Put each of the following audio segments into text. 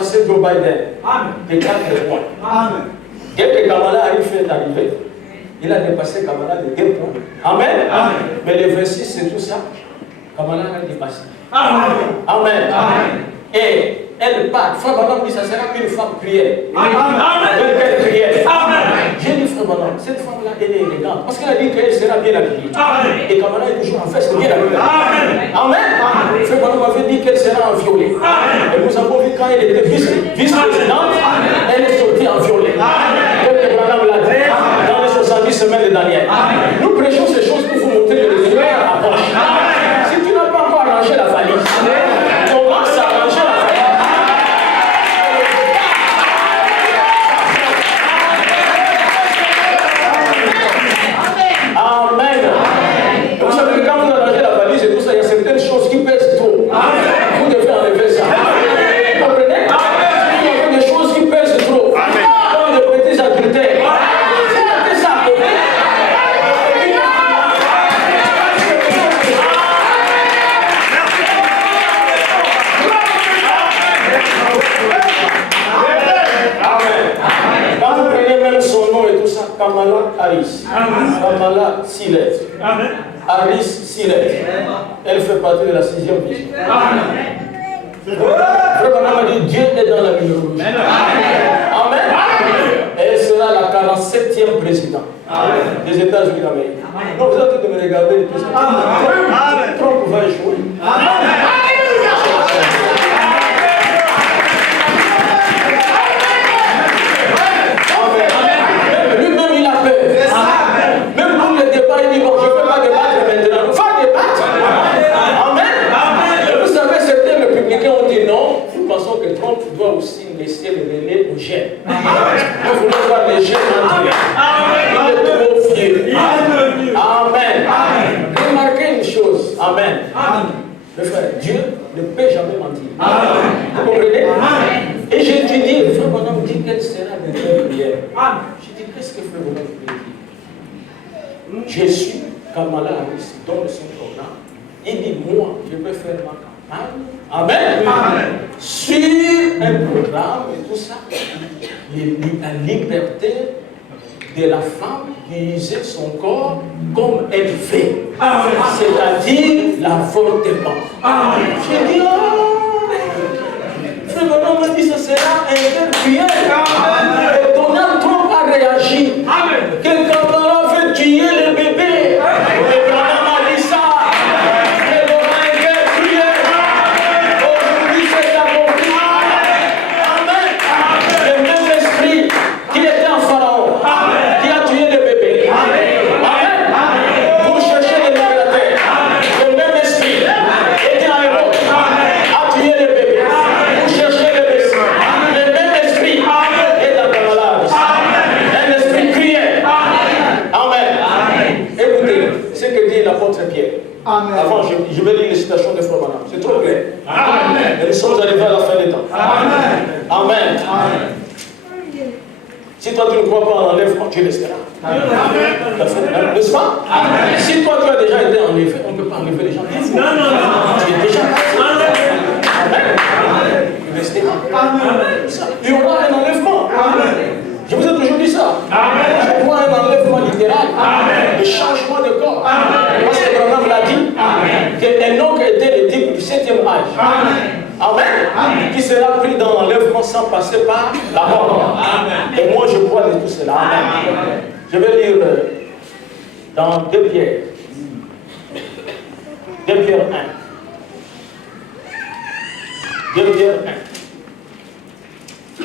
dépassé Joe Biden de 4 points. Amen. Dès que Kamala Harris est arrivé, il a dépassé Kamala de 2 points. Amen. Amen. Mais le 26, c'est tout ça. Kamala a dépassé. Amen. Amen. Amen. Et elle part. Frère Madame dit, ça sera qu'une femme prière. Amen. Elle prière. Amen. J'ai dit, frère Madame, cette femme-là, elle est élégante. Parce qu'elle a dit qu'elle sera bien habillée. Amen. Et Kamala est toujours en feste, bien habillée. Amen. Amen. Frère Madame avait dit qu'elle sera en violet. Amen. Et nous avons vu quand elle était vice-présidente, elle est sortie en violet. Comme le Madame l'a dit dans les 70 semaines de Daniel. Amen. Nous prêchons ces choses pour vous montrer que le Seigneur approche. Si tu n'as pas encore arrangé la valise, commence à arranger la valise. Amen. Vous savez que quand vous arrangez la valise et tout ça, il y a certaines choses qui pèsent trop. Vous devez enlever ça. Vous comprenez? Il y a des choses qui pèsent trop. Comme les petits agriculteurs. C'est ça. Quand vous prenez même son nom et tout ça, Kamala Harris. Kamala Silet. Harris Silet. Elle fait partie de la 6e vision. Frère Madame a dit, Dieu est dans la minéralogie. Amen. Et elle sera la 47e présidente des États-Unis d'Amérique. Donc vous êtes en train de me regarder et tout ça. Trump va échouer. Lui-même il a peur. Même pour le débat, il dit bon, je ne peux pas débattre maintenant. Il faut débattre. Amen. Et vous savez, certains républicains ont dit non. Nous pensons que Trump doit aussi laisser le relais aux jeunes. Nous voulons voir les jeunes entrer. Il est trop vieux. Amen. Remarquez une chose. Amen. Le frère, Dieu ne peut jamais mentir. Vous comprenez? Et j'ai étudié, le frère Bonhomme dit quelle sera de notre prière. J'ai dit, qu'est-ce que frère Bonhomme peut dire? Je suis Kamala Harris dans son programme. Il dit, moi, je vais faire ma campagne. Amen. Sur un programme et tout ça, la liberté de la femme d'utiliser son corps comme elle veut. C'est-à-dire l'avortement. J'ai dit, frère Bonhomme m'a dit, ce sera un prière. Et Donald Trump a réagi. Que Kamala veut tuer le bébé. Et Bonhomme a dit ça. Elle aura un guerre prière. Aujourd'hui, c'est accompli. Amen. Le même esprit qui était en Pharaon, qui a tué le bébé. Amen. Pour chercher le libérateur. Le même esprit était en Héros, a tué le bébé. Pour chercher le bébé. Le même esprit est dans ta malade. Un esprit criait. Amen. Écoutez ce que dit l'apôtre Pierre. Avant, je vais lire les citations de Frère Madame. C'est trop clair. Et nous sommes arrivés à la fin des temps. Amen. Si toi tu ne crois pas en enlèvement, tu resteras. N'est-ce pas? Si toi tu as déjà été enlevé, on ne peut pas enlever les gens. Tu es déjà. Amen. Restez. Il y aura un enlèvement. Je vous ai toujours dit ça. Je crois un enlèvement littéral. Le changement de corps. Parce que Branham l'a dit. Que Enoch était le type du 7e âge. Amen. Qui sera pris dans l'enlèvement sans passer par la mort. Et moi je crois de tout cela. Amen. Je vais lire dans 2 Pierre. 2 Pierre 1. 2 Pierre 1.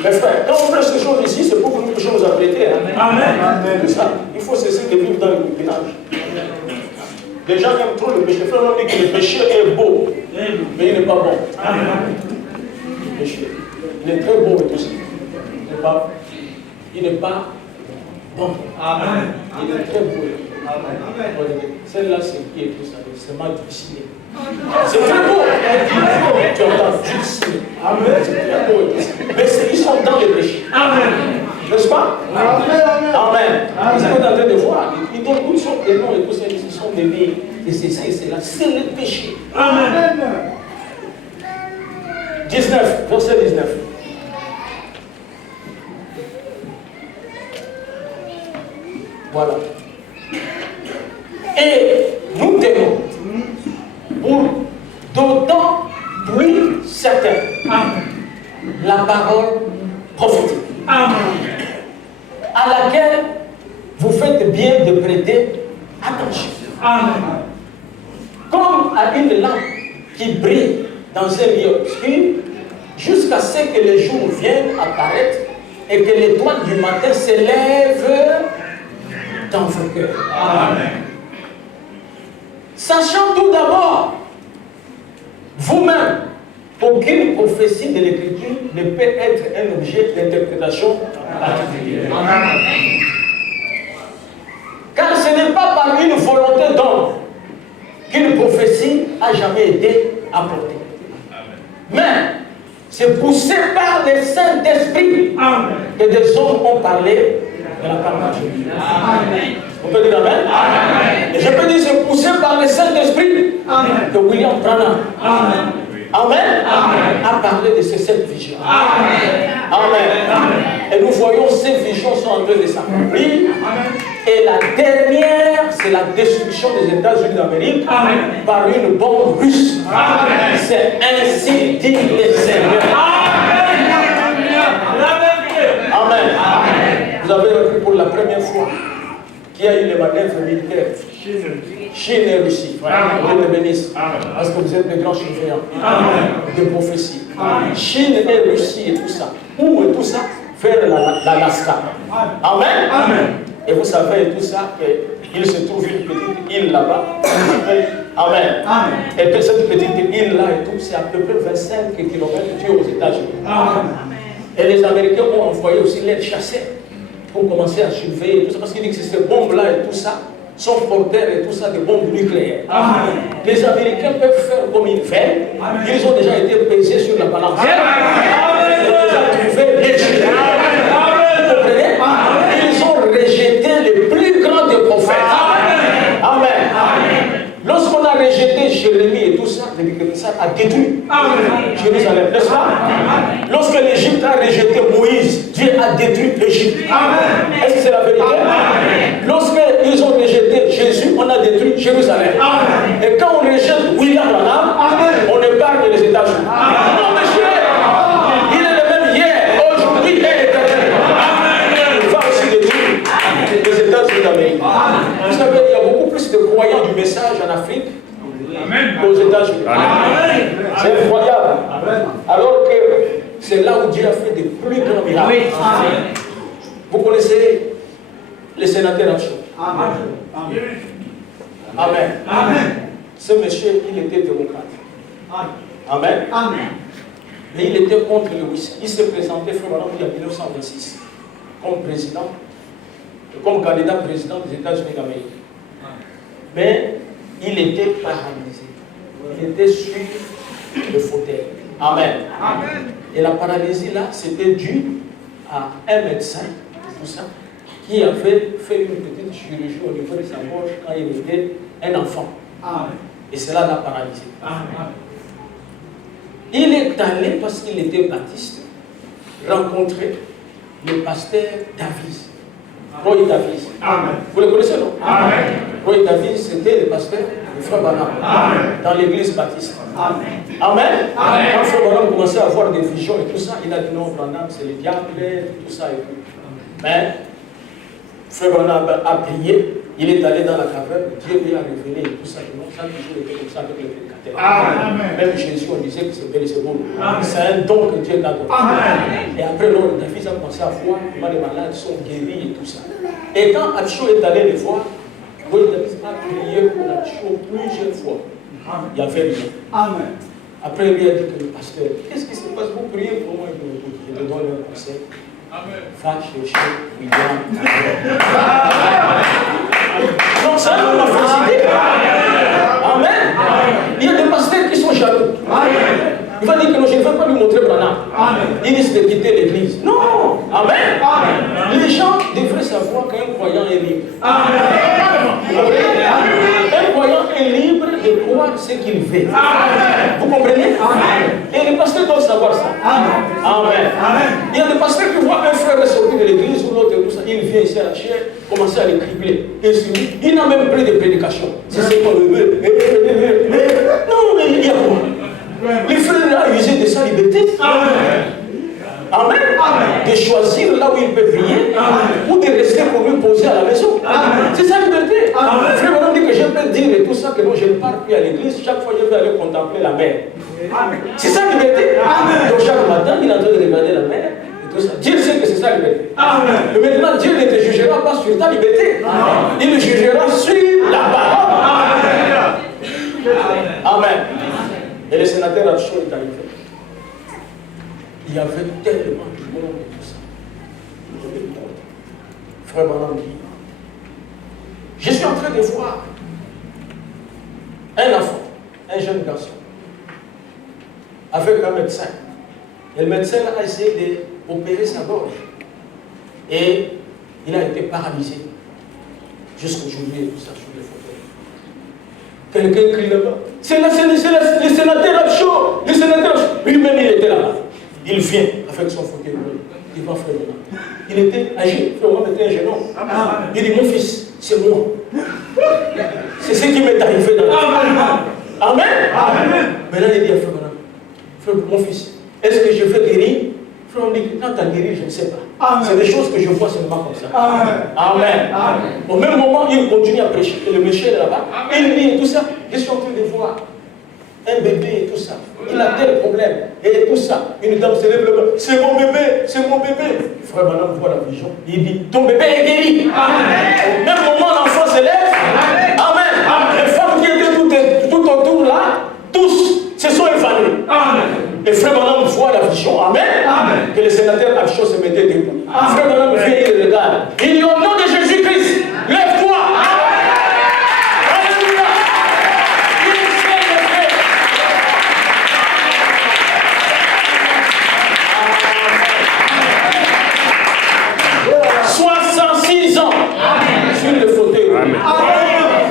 Mes frères, quand on prêche ces choses ici, c'est pour que nous puissions nous apprêter. Amen. C'est ça. Il faut cesser de vivre dans le copinage. Les gens aiment trop le péché. Frère, on dit que le péché est beau, mais il n'est pas bon. Le péché, il est très beau et tout ça. Il n'est pas bon. Amen. Il est très beau. Amen. Celle-là, c'est qui et tout ça? C'est mal dessiné. C'est très beau. Tu entends dessiné. Amen. C'est très beau et tout ça. Mais ils sont dans le péché. Amen. N'est-ce pas? Amen. Vous êtes en train de voir. Ils donnent toutes sortes de noms et tout ça. Ils sont bébés. Et c'est là. C'est le péché. Amen. 19, verset 19. Voilà. Et nous tenons pour d'autant plus certain la parole prophétique. À laquelle vous faites bien de prêter attention. Comme à une lampe qui brille dans un lieu obscur, jusqu'à ce que le jour vienne apparaître et que l'étoile du matin s'élève dans vos cœurs. Sachant tout d'abord, vous-même, aucune prophétie de l'Écriture ne peut être un objet d'interprétation particulière. Car ce n'est pas par une volonté d'homme qu'une prophétie a jamais été apportée. Mais c'est poussé par le Saint-Esprit que des hommes ont parlé de la part de Dieu. On peut dire amen? Et je peux dire c'est poussé par le Saint-Esprit que William Branham a parlé de ces 7 visions. Amen. Et nous voyons ces visions sont en train de s'accomplir. Et la dernière, c'est la destruction des États-Unis d'Amérique par une bombe russe. C'est ainsi dit le Seigneur. Amen. Vous avez appris pour la première fois qu'il y a eu les manœuvres militaires. Chine et Russie. Dieu te bénisse. Parce que vous êtes des grands surveillants de prophéties. Chine et Russie et tout ça. Où est tout ça? Vers l'Alaska. Amen. Et vous savez tout ça, qu'il se trouve une petite île là-bas. Amen. Et que cette petite île-là et tout, c'est à peu près 25 km aux États-Unis. Et les Américains ont envoyé aussi l'aide chasseurs pour commencer à surveiller tout ça. Parce qu'ils disent que ces bombes-là et tout ça sont porteurs et tout ça des bombes nucléaires. Les Américains peuvent faire comme ils veulent. Ils ont déjà été pesés sur la balance. Ils ont déjà trouvé l'échec. Vous comprenez? Ils ont rejeté les plus grands des prophètes. Amen. Lorsqu'on a rejeté Jérémie et tout ça, ça a détruit Jérusalem, n'est-ce pas? Lorsque l'Égypte a rejeté Moïse, Dieu a détruit l'Égypte. Est-ce que c'est la vérité? Lorsqu'ils ont rejeté Jésus, on a détruit Jérusalem. Et quand on rejette William Branham, on épargne les États-Unis. Non, monsieur, il est le même hier, aujourd'hui et éternellement. Il va aussi détruire les États-Unis d'Amérique. Vous savez, il y a beaucoup plus de croyants du message en Afrique qu'aux États-Unis. C'est incroyable. Alors que c'est là où Dieu a fait des plus grands miracles. Vous connaissez les sénateurs en chaud. Amen. Ce monsieur, il était démocrate. Amen. Mais il était contre le whisky. Il s'est présenté en 1926 comme président, comme candidat président des États-Unis d'Amérique. Mais il était paralysé. Il était sur le fauteuil. Amen. Et la paralysie là, c'était dû à un médecin, tout ça, qui avait fait une petite chirurgie au niveau de sa gorge quand il était un enfant. Et cela l'a paralysé. Il est allé, parce qu'il était baptiste, rencontrer le pasteur Davis. Roy Davis. Vous le connaissez, non? Roy Davis, c'était le pasteur du frère Branham dans l'église baptiste. Amen. Quand frère Branham commençait à avoir des visions et tout ça, il a dit non, Branham, c'est le diable, tout ça et tout. Mais frère Branham a prié, il est allé dans la caverne, Dieu lui a révélé et tout ça. Chaque jour, il était comme ça avec les prédicateurs. Même Jésus, on disait que c'est Belzébuth. C'est un don que Dieu t'a donné. Et après, l'homme David a commencé à voir comment les malades sont guéris et tout ça. Et quand Acho est allé les voir, David a prié pour Acho plusieurs fois. Il y avait rien. Après, il lui a dit que le pasteur, qu'est-ce qui se passe? Vous priez pour moi, je te donne un conseil. Va chercher William. Donc ça m'a félicité. Amen. Il y a des pasteurs qui sont jaloux. Il va dire que non, je ne vais pas lui montrer Branham. Il risque de quitter l'église. Non. Amen. Les gens devraient savoir qu'un croyant est libre. Un croyant est libre de croire ce qu'il veut. Vous comprenez? Et les pasteurs doivent savoir ça. Amen. Il y a des pasteurs qui voient un frère sortir de l'église ou l'autre, tout ça. Il vient ici à la chair, commencer à les cribler. Il n'a même plus de prédication. C'est ce qu'on veut. Non, mais il y a quoi? Les frères ont usé de sa liberté. Amen. De choisir là où il peut prier ou de rester pour lui poser à la maison. C'est sa liberté. Frère, on dit que je peux dire et tout ça, que moi je ne pars plus à l'église. Chaque fois, je vais aller contempler la mer. C'est sa liberté. Donc chaque matin, il est en train de regarder la mer. Et tout ça. Dieu sait que c'est sa liberté. Mais maintenant, Dieu ne te jugera pas sur ta liberté. Il te jugera sur la parole. Amen. Et le sénateur Abchon est arrivé. Il y avait tellement de monde et tout ça. Frère Manan dit, je suis en train de voir un enfant, un jeune garçon, avec un médecin. Et le médecin a essayé d'opérer sa gorge. Et il a été paralysé. Jusqu'aujourd'hui et tout ça sur les fauteuils. Quelqu'un crie là-bas. C'est le sénateur Abchon. Le sénateur Abchon. Lui-même, il était là-bas. Il vient avec son fauteuil. Il va faire le. Il était âgé. Frère, moi, était un jeune homme. Il dit, mon fils, c'est moi. C'est ce qui m'est arrivé dans la vie. Amen. Maintenant, il dit à frère, mon fils, est-ce que je vais guérir? Frère, on dit, quand tu as guéri, je ne sais pas. C'est des choses que je vois seulement comme ça. Amen. Au même moment, il continue à prêcher. Et le monsieur est là-bas. Il dit tout ça. Je suis en train de voir un bébé et tout ça. Il a tel problème. Et tout ça. Une dame se lève le bras. C'est mon bébé, c'est mon bébé. Frère Madame voit la vision. Il dit, ton bébé est guéri. Au même moment, l'enfant se lève. Amen. Les femmes qui étaient tout autour là, tous se sont évanouies. Et frère Madame voit la vision. Amen. Que le sénateur Abchon se mettait debout. Frère Madame vient et le regarde. Il dit, au nom de Jésus-Christ, lève-toi.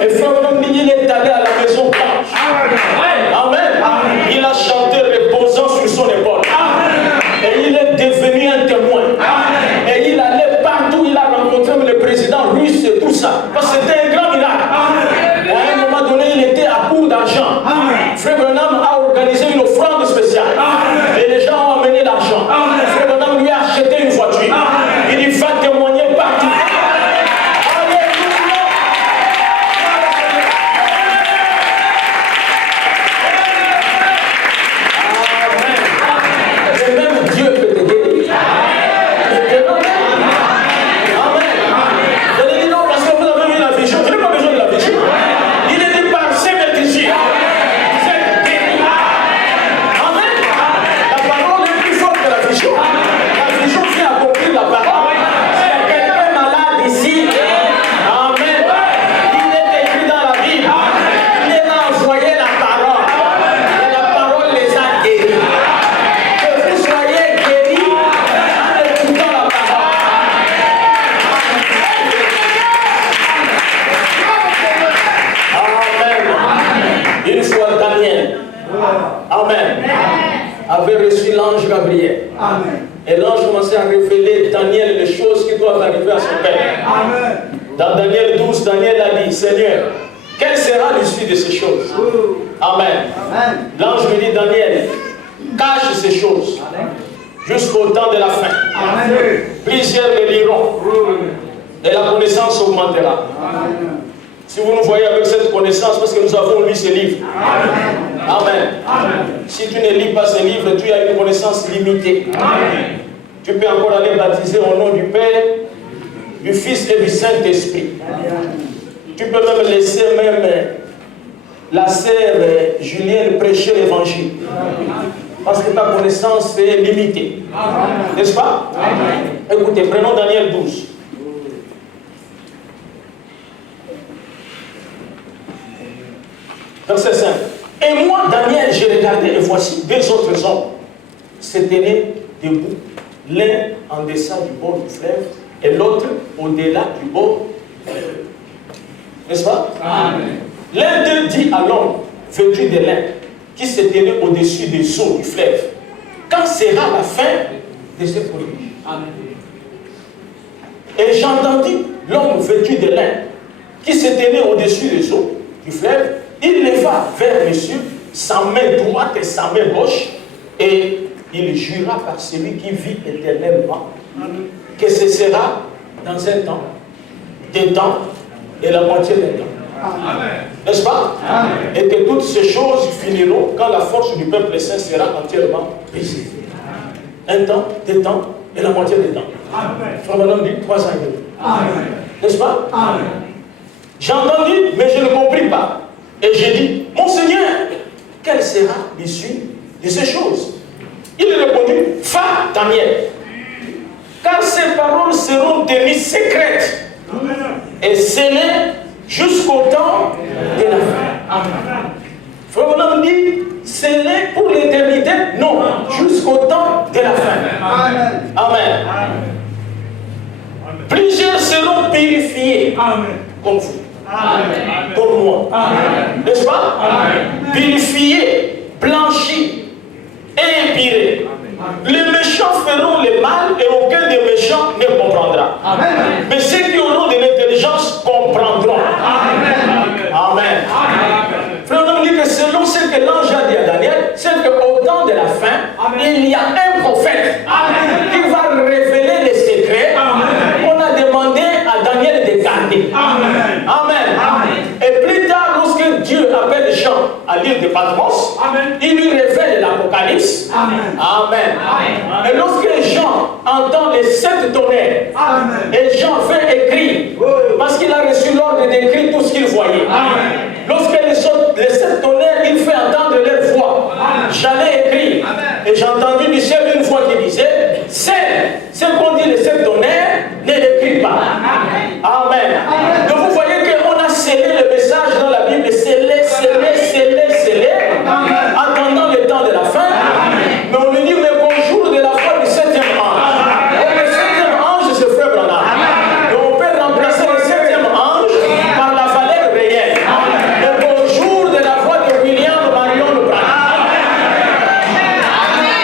Et frère, il est allé à la maison blanche. Amen. Il a chanté reposant sur son épaule. Et il est devenu un témoin. Et il allait partout, il a rencontré le président russe et tout ça. Parce que c'était un grand miracle. À un moment donné, il était à court d'argent. Frère Branham a organisé une offrande spéciale. Et les gens ont amené l'argent. Frère Branham lui a acheté une voiture. Il va témoigner partout. Avait reçu l'ange Gabriel. Et l'ange commençait à révéler Daniel les choses qui doivent arriver à son père. Dans Daniel 12, Daniel a dit, Seigneur, quelle sera l'issue de ces choses? Amen. L'ange lui dit, Daniel, cache ces choses jusqu'au temps de la fin. Plusieurs les liront et la connaissance augmentera. Si vous nous voyez avec cette connaissance, parce que nous avons lu ces livres. Amen. Si tu ne lis pas ces livres, tu as une connaissance limitée. Tu peux encore aller baptiser au nom du Père, du Fils et du Saint-Esprit. Tu peux même laisser la sœur Julienne prêcher l'évangile. Parce que ta connaissance est limitée. N'est-ce pas? Écoutez, prenons Daniel 12. Verset 5. Et moi, Daniel, j'ai regardé et voici deux autres hommes se tenaient debout, l'un en deçà du bord du fleuve et l'autre au-delà du bord du fleuve. N'est-ce pas? Amen. L'un d'eux dit à l'homme vêtu de lin qui se tenait au-dessus des eaux du fleuve, quand quand sera la fin de ces prodiges. Et j'entendis l'homme vêtu de lin qui se tenait au-dessus des eaux du fleuve. Il leva vers Monsieur sa main droite et sa main gauche, et il jura par celui qui vit éternellement que ce sera dans un temps, des temps et la moitié des temps. N'est-ce pas? Amen. Et que toutes ces choses finiront quand la force du peuple saint sera entièrement brisée. Un temps, des temps et la moitié des temps. Frère Madame dit 3 ans et demi. N'est-ce pas? J'ai entendu, mais je ne compris pas. Et j'ai dit, mon Seigneur, quelle sera l'issue de ces choses? Il répondit, va Daniel, car ces paroles seront tenues secrètes et scellées jusqu'au temps de la fin. Frère Bonhomme dit, scellées pour l'éternité? Non, jusqu'au temps de la fin. Amen. Plusieurs seront purifiés comme vous, comme moi. N'est-ce pas? Purifiés, blanchis et épirés. Les méchants feront le mal et aucun des méchants ne comprendra. Mais ceux qui auront de l'intelligence comprendront. Amen. Frère, on dit que selon ce que l'ange a dit à Daniel, c'est qu'au temps de la fin, il y a un prophète qui va révéler les secrets qu'on a demandé à Daniel de garder. Amen. Et plus tard, lorsque Dieu appelle Jean à l'île de Patmos, il lui révèle l'Apocalypse. Amen. Et lorsque Jean entend les 7 tonnerres, et Jean fait écrire, parce qu'il a reçu l'ordre d'écrire tout ce qu'il voyait. Lorsque les 7 tonnerres, il fait entendre leur voix. J'allais écrire. Et j'ai entendu du ciel une voix qui disait, ce qu'on dit les 7 tonnerres, ne l'écrit pas. Amen. Donc vous voyez qu'on a scellé le message dans la Bible, scellé, attendant le temps de la fin. Mais on lui dit, mais bonjour de la foi du 7e ange. Et le 7e ange, c'est Frère Branham. Et on peut remplacer le 7e ange par la valeur réelle. Le bonjour de la voix de William Marion Branham.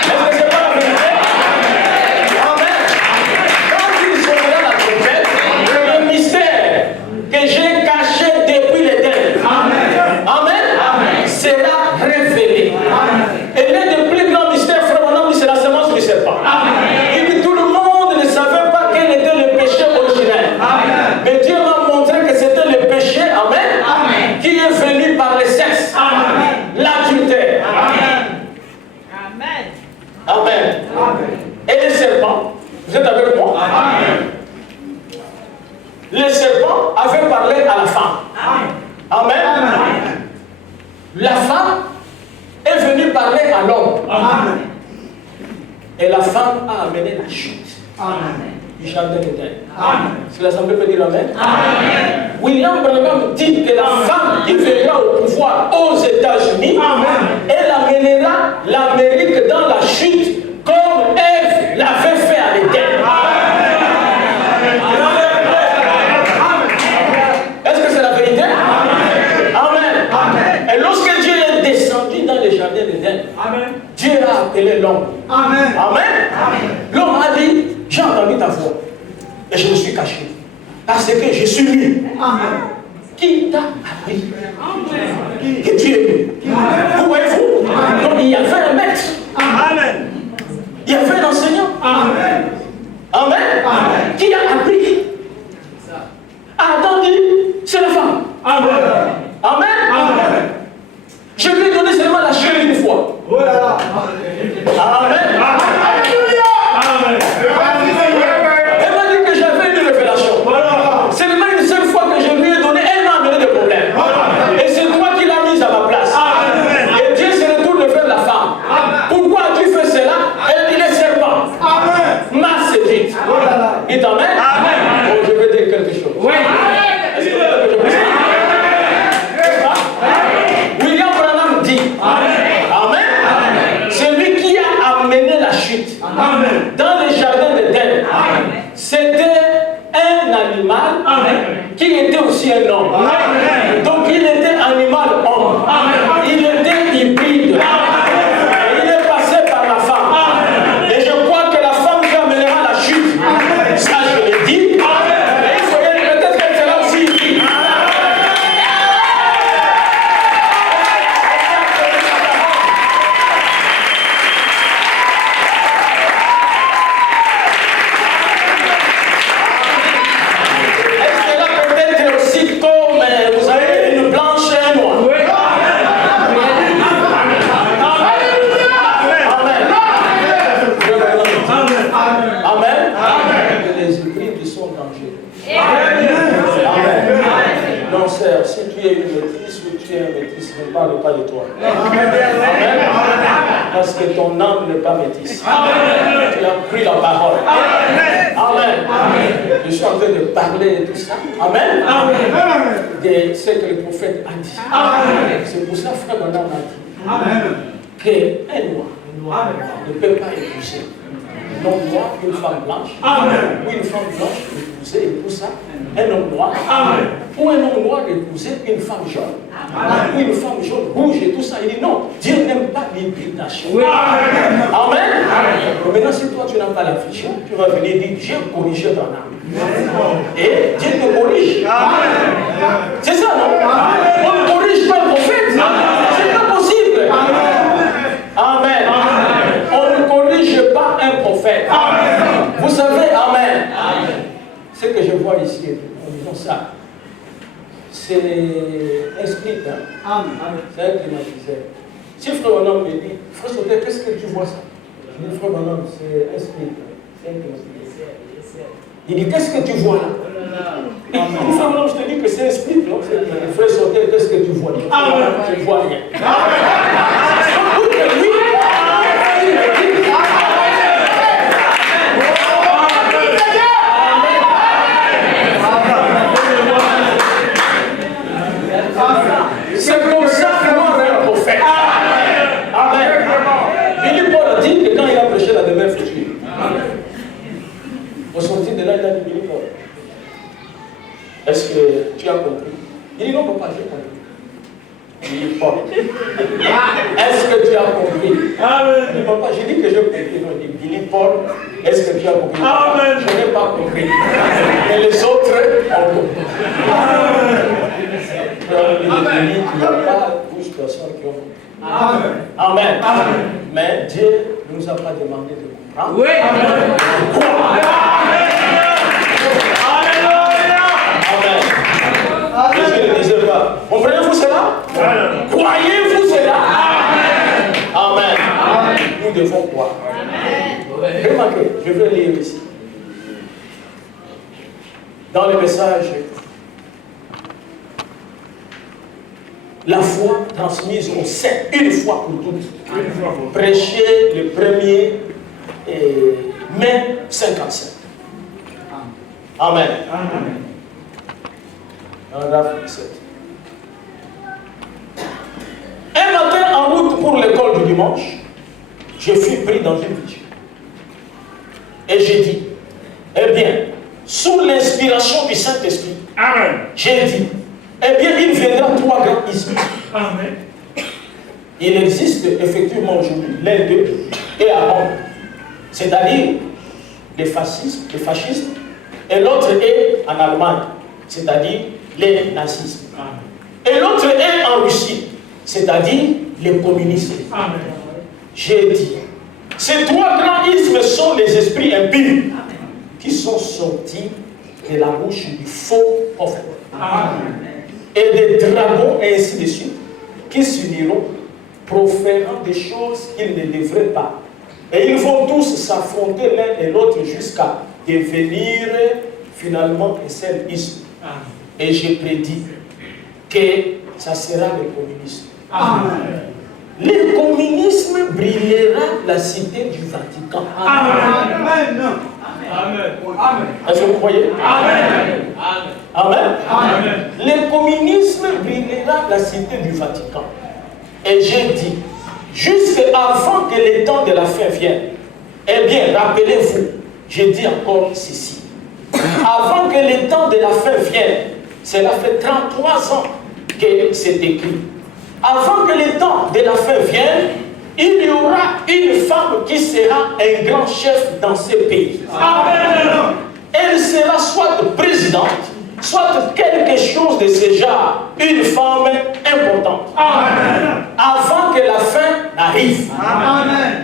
Est-ce que c'est pas la vérité? Amen. Quand il sonnera la trompette, le mystère que j'ai caché depuis l'éternité, sera révélé. Et l'un des plus grands mystères, frère Branham, c'est la semence du serpent. Il dit tout le monde ne savait pas quel était le péché originel. Mais Dieu m'a montré que c'était le péché, qui est venu par le sexe, l'adultère. Amen. Et le serpent, vous êtes avec moi? Le serpent avait parlé à la femme. Amen. La femme est venue parler à l'homme. Et la femme a amené la chute. Du jardin d'Éden. Si l'Assemblée peut dire Amen. William Branham dit que la femme qui viendra au pouvoir aux États-Unis, elle amènera l'Amérique dans la chute comme Ève l'avait fait à l'Éden. Est-ce que c'est la vérité? Et lorsque Dieu est descendu dans le jardin d'Éden, Dieu a appelé l'homme. Amen. L'homme a dit, j'ai entendu ta voix et je me suis caché parce que je suis nu. Qui t'a appris que Dieu est nu? Vous voyez-vous? Donc il y avait un maître. Il y avait un enseignant. Amen. Qui a appris? Adam dit, c'est la femme. Amen. Je lui ai donné seulement la chair une fois. Amen. Elle m'a dit que j'avais une révélation. Seulement une seule fois que je lui ai donné, elle m'a amené des problèmes. Et c'est toi qui l'as mise à ma place. Et Dieu se retourne vers la femme. Pourquoi as-tu fait cela? Elle dit les serpents. M'a séduite. Dites Amen. Oh, je vais dire quelque chose. Est-ce que je peux dire? William Branham dit, Amen. Celui qui a amené la chute dans le jardin d'Éden, c'était un animal qui était aussi un homme. Donc il était animal-homme. Il était hybride. Il est passé par la femme. es une maîtrise ou tu es un maîtrise, ne parle pas de toi. Amen. Parce que ton âme n'est pas maîtrise. Tu as pris la parole. Amen. Je suis en train de parler de tout ça. Amen. De ce que le prophète a dit. C'est pour ça, frère Branham a dit qu'un noir ne peut pas épouser un homme noir, une femme blanche, ou une femme blanche épouser, et tout ça, un homme noir, ou un homme noir épouser une femme jaune, ou une femme jaune, rouge et tout ça. Il dit non, Dieu n'aime pas l'hybridation. Amen. Maintenant, si toi tu n'as pas la vision, tu vas venir dire Dieu corrige ton âme. Et Dieu te corrige. C'est ça, non? On ne corrige pas le prophète. C'est pas possible. Amen. On ne corrige pas un prophète. Vous savez, amen. Ce que je vois ici, en disant ça, c'est un split. C'est un climatiseur. Si frère Bonhomme me dit, frère Sauter, qu'est-ce que tu vois ça? Je dis, frère Bonhomme, c'est un split. C'est un climatiseur. Il dit, qu'est-ce que tu vois là? Il dit, frère Bonhomme, je te dis que c'est un split. Non? Frère Sauter, qu'est-ce que tu vois? Je ne vois rien. C'est comme ça qu'on est un prophète. Amen. Billy Paul a dit que quand il a prêché la demeure future, au sortir de là, il a dit Billy Paul, est-ce que tu as compris? Il dit non, papa, j'ai compris. Billy Paul, est-ce que tu as compris? Il dit papa, j'ai dit que j'ai compris. Non, il dit Billy Paul, est-ce que tu as compris? Je n'ai pas compris. Mais les autres ont compris. Il n'y a pas 12 personnes qui ont compris. Amen. Mais Dieu ne nous a pas demandé de comprendre. Oui. Amen. Je ne disais pas. Comprenez-vous cela? Croyez-vous cela? Amen. Nous devons croire. Remarquez, je vais lire ici. Dans le message, la foi transmise au saints, une fois pour toutes. Prêché le 1er mai 57. Amen. Paragraphe 7. Un matin en route pour l'école du dimanche, je fus pris dans une vision. Et j'ai dit, eh bien, sous l'inspiration du Saint-Esprit, j'ai dit, eh bien, il viendra 3 grands ismes. Amen. Il existe effectivement aujourd'hui l'un d'eux et à Rome, c'est-à-dire le fascisme, et l'autre est en Allemagne, c'est-à-dire le nazisme. Et l'autre est en Russie, c'est-à-dire le communisme. Amen. J'ai dit, ces 3 grands ismes sont les esprits impurs qui sont sortis de la bouche du faux prophète. Amen. Et des dragons, et ainsi de suite, qui s'uniront, proférant des choses qu'ils ne devraient pas. Et ils vont tous s'affronter l'un et l'autre jusqu'à devenir finalement un seul isme. Et j'ai prédit que ça sera le communisme. Amen. Le communisme brillera la cité du Vatican. Amen. Amen. Est-ce que vous croyez? Amen. Amen. Amen. Le communisme brillera la cité du Vatican. Et j'ai dit, jusqu'avant que le temps de la fin vienne, eh bien, rappelez-vous, j'ai dit encore ceci. Avant que le temps de la fin vienne, cela fait 33 ans que c'est écrit. Avant que le temps de la fin vienne, il y aura une femme qui sera un grand chef dans ce pays. Amen. Elle sera soit présidente, soit quelque chose de ce genre, une femme importante. Amen. Avant que la fin n'arrive.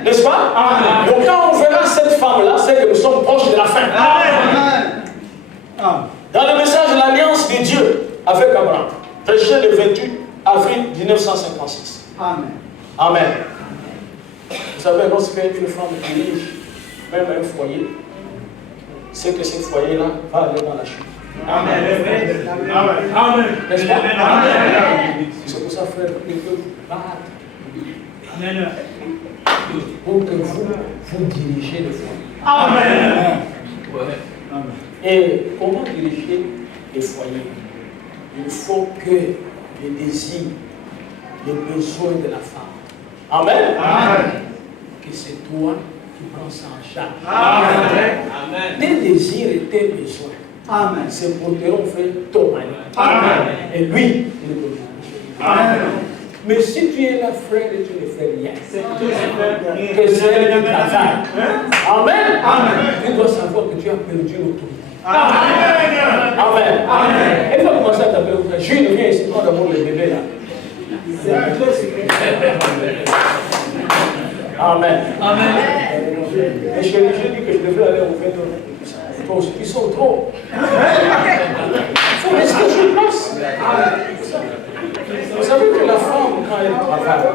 N'est-ce pas? Amen. Donc quand on verra cette femme-là, c'est que nous sommes proches de la fin. Amen. Dans le message de l'alliance de Dieu avec Abraham, prêché le 28 avril 1956. Amen. Amen. Vous savez, lorsqu'une femme dirige même un foyer, c'est que ce foyer-là va aller dans la chute. Amen. N'est-ce pas? C'est pour ça, frère, que vous battre. Amen. Pour que vous dirigez le foyer. Amen. Et comment diriger les foyers? Il faut que les désirs, les besoins de la femme. Amen. Amen. Que c'est toi qui prends ça en charge. Amen. Tes désirs et tes besoins. Amen. C'est pour te faire ton mari. Amen. Et lui, il est pour Amen. Mais si tu es là, frère, et tu ne fais rien, Que que c'est elle qui travaille. Amen. Amen. Tu dois savoir que tu as perdu l'autorité. Amen. Amen. Amen. Et il faut commencer à t'appeler. Jules, viens ici, prends d'abord le bébé là. Amen. Amen. Et je dis que je devrais aller au fait de toi aussi, ils sont trop. Il faut rester sur place. Vous savez que la femme, quand elle travaille,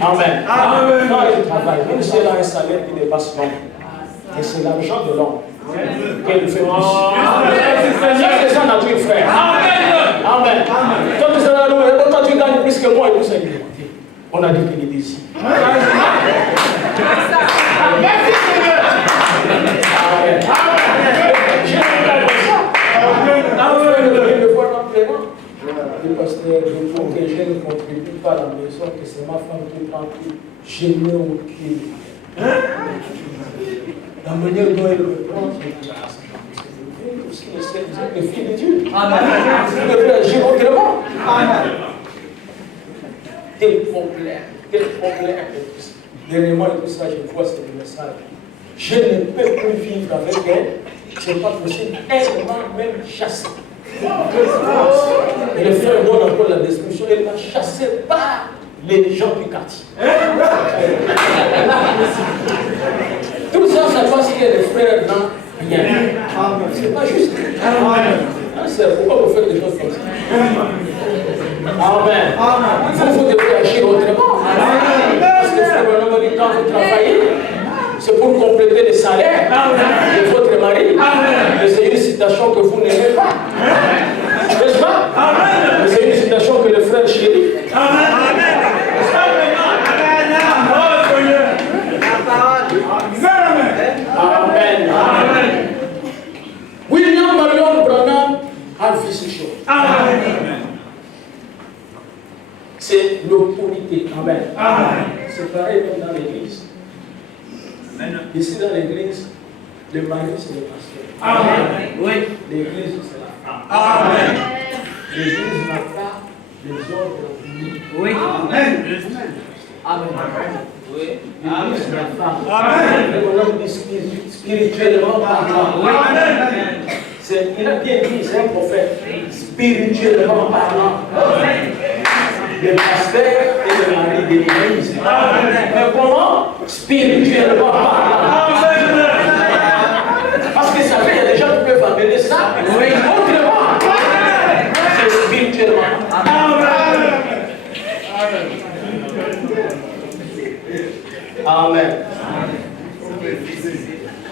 Amen. Quand elle travaille, même si elle a un salaire qui dépasse l'homme, et c'est l'argent de l'homme qu'elle fait plus. Ça, c'est sa nature, frère. Amen. Quand tu gagnes plus que moi, et tout ça, on a dit qu'il est désir. Merci Seigneur. Amen. Je ne pas ça. Le pasteur, je trouve que je ne contribue pas à la maison, que c'est ma femme qui prend tout. Je n'ai aucune. La manière dont elle me prend, c'est le fils de Dieu. Amen. Vous devez agir autrement. Amen. Quel problème. Dernièrement, et tout ça, je vois ce message. Je ne peux plus vivre avec elle. Ce n'est pas possible. Elle m'a même chassé. Et le frère donne encore la description. Elle m'a chassé par les gens du quartier. Tout ça, c'est parce que les frères n'ont rien. C'est pas juste. C'est pourquoi vous faites des choses comme ça. Amen. Vous devez agir autrement. Parce que frère, quand vous travaillez, c'est pour compléter les salaires de votre mari. Mais c'est une citation que vous n'aimez pas. N'est-ce pas? Mais c'est une citation que le frère chérit. Amen. William Marion Branham a vu ces choses. C'est l'autorité. Amen. C'est pareil même dans l'église. Ici dans l'église, le mari c'est le pasteur. Oui. L'église c'est la femme. Amen. L'église n'a pas les ordres de la famille. Oui. Amen. Oui. L'église c'est la femme. Amen. Spirituellement parlant. Amen. Il a bien dit, c'est un prophète. Spirituellement parlant. Amen. Le pasteur et le mari de l'église. Mais comment? Spirituellement parlant. Parce que ça fait, il y a des gens qui peuvent amener ça autrement. C'est spirituellement. Amen.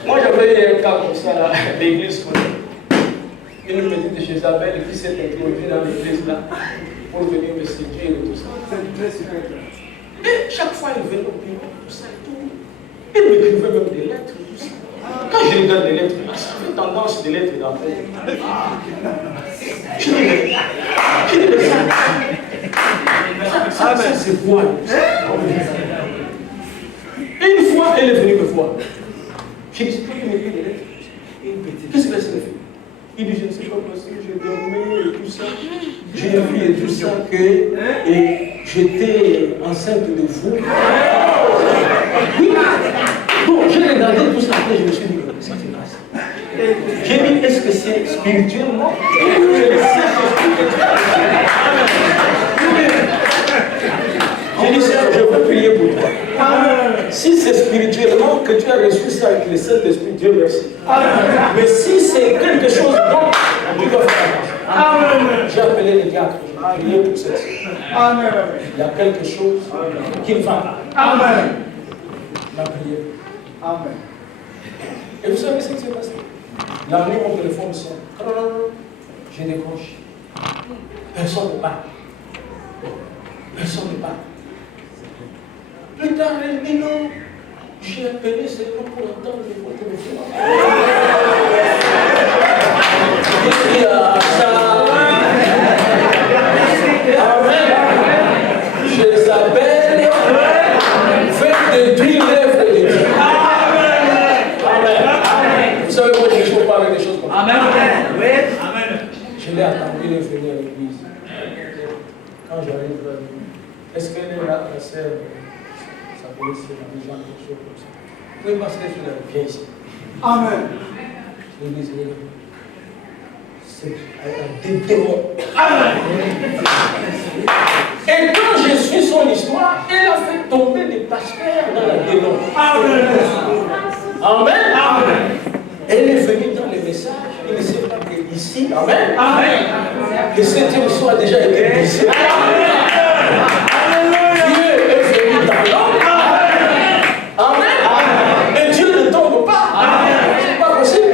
Moi j'avais un cas comme ça à l'église. Une petite Jézabel qui s'est introduite dans l'église là pour venir me séduire et tout ça. Et chaque fois il venait au bureau, tout ça et tout. Il m'écrivait même des lettres, tout ça. Quand je regarde des lettres, ça fait tendance des lettres d'amour. Je dis, ça c'est quoi? Et une fois, elle est venue me voir. J'ai dit, pourquoi il m'écrit des lettres? Qu'est-ce que c'est fait? Il dit, je ne sais pas parce que j'ai dormi et tout ça. J'ai vu et tout ça que j'étais enceinte de vous. Oui. Bon, j'ai regardé tout ça après, je me suis dit, c'est une grâce. J'ai dit, est-ce que c'est spirituellement? J'ai dit, Seigneur, je veux prier pour toi. Si c'est spirituellement que tu as reçu ça avec le Saint-Esprit, Dieu merci. Mais si c'est quelque chose d'autre, tu dois faire attention. J'ai appelé les diacres, j'ai prié pour cette chose. Il y a quelque chose qui ne va pas. Il a prié. Et vous savez ce qui s'est passé? La nuit, mon téléphone sonne. Je décroche. Personne ne parle. Personne ne parle. Plus tard, elle dit non. J'ai appelé seulement pour entendre mon téléphone. Il y a ça. Amen. Je les appelle. Faites détruire l'œuvre de Dieu. Amen. Vous savez, moi, je ne joue pas avec des choses comme ça. Amen. Je l'ai attendu, il est venu à l'église. Quand j'arrive, est-ce qu'elle est là, la sœur? Ça peut laisser la maison, quelque chose comme ça. Vous pouvez passer sur la vie ici. Amen. L'église est là. C'est un démon. Et quand je suis son histoire, elle a fait tomber des pasteurs dans la démon. Amen. Amen. Elle est venue dans les messages. Il ne sait pas qu'ici, amen. Amen. Que cette émission a déjà été brisée. Dieu est venu dans l'homme. Amen. Et Dieu ne tombe pas. C'est pas possible.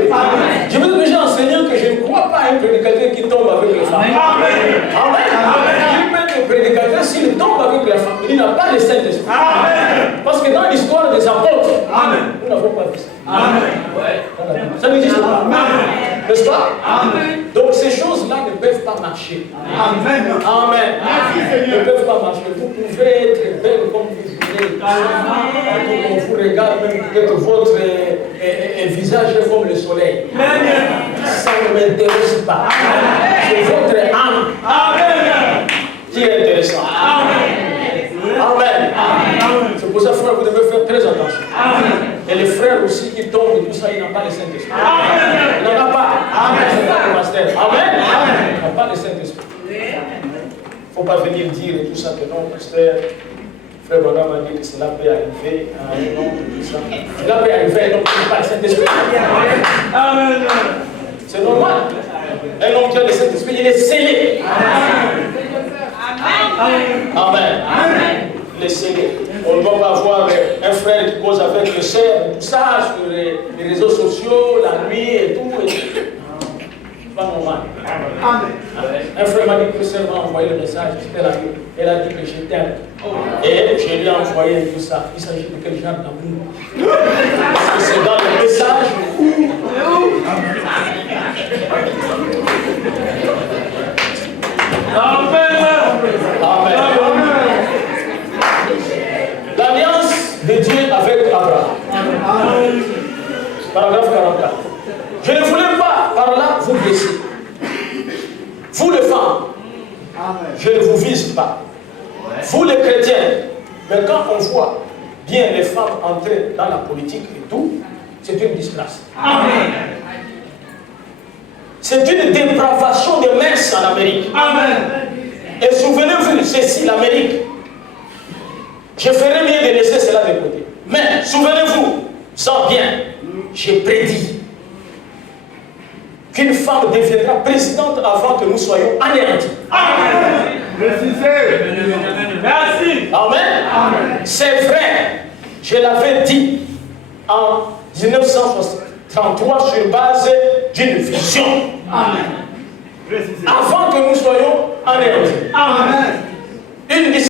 Je veux déjà enseigner que je ne crois pas à un prédicateur qui tombe avec les femmes. Amen. Je peux être prédicateur s'il tombe avec la femme. Il n'a pas le Saint-Esprit. Parce que dans l'histoire des apôtres, nous n'avons pas vu ça. Ça n'existe pas. N'est-ce pas? Donc ces choses-là ne peuvent pas marcher. Amen. Ne peuvent pas marcher. Vous pouvez être belle comme vous voulez. Quand on vous regarde, même peut-être votre visage est comme le soleil. Ça ne m'intéresse pas. C'est votre âme qui est intéressant. Amen. C'est pour ça, frère, vous devez faire très attention. Et les frères aussi qui tombent et tout ça, ils n'ont pas le Saint-Esprit. Ils n'en ont pas. C'est pas le pasteur. Ils n'ont pas le Saint-Esprit. Il ne faut pas venir dire et tout ça que non, pasteur. Frère Bonhomme m'a dit que cela peut arriver à un nom et tout ça. Cela peut arriver à un homme qui n'a pas le Saint-Esprit. C'est normal. Un homme qui a le Saint-Esprit, il est scellé. Amen. Il est scellé. On ne doit pas avoir un frère qui cause avec le cerf, tout ça, sur les réseaux sociaux, la nuit et tout. C'est pas normal. Un frère m'a dit que le cerf m'a envoyé le message. Elle a dit que je t'aime. Et je lui ai envoyé tout ça. Il s'agit de quel genre d'amour? Parce que c'est dans le message où. Amen. L'alliance de Dieu avec Abraham. Paragraphe 44. Je ne voulais pas par là vous blesser. Vous les femmes, je ne vous vise pas. Vous les chrétiens, mais quand on voit bien les femmes entrer dans la politique et tout, c'est une disgrâce. C'est une dépravation de mœurs en Amérique. Et souvenez-vous, ceci, l'Amérique. Je ferais mieux de laisser cela de côté. Mais souvenez-vous, sans bien, j'ai prédit qu'une femme deviendra présidente avant que nous soyons anéantis. Merci. Amen. C'est vrai. Je l'avais dit en 1933 sur base d'une vision. Avant que nous soyons anéantis. Une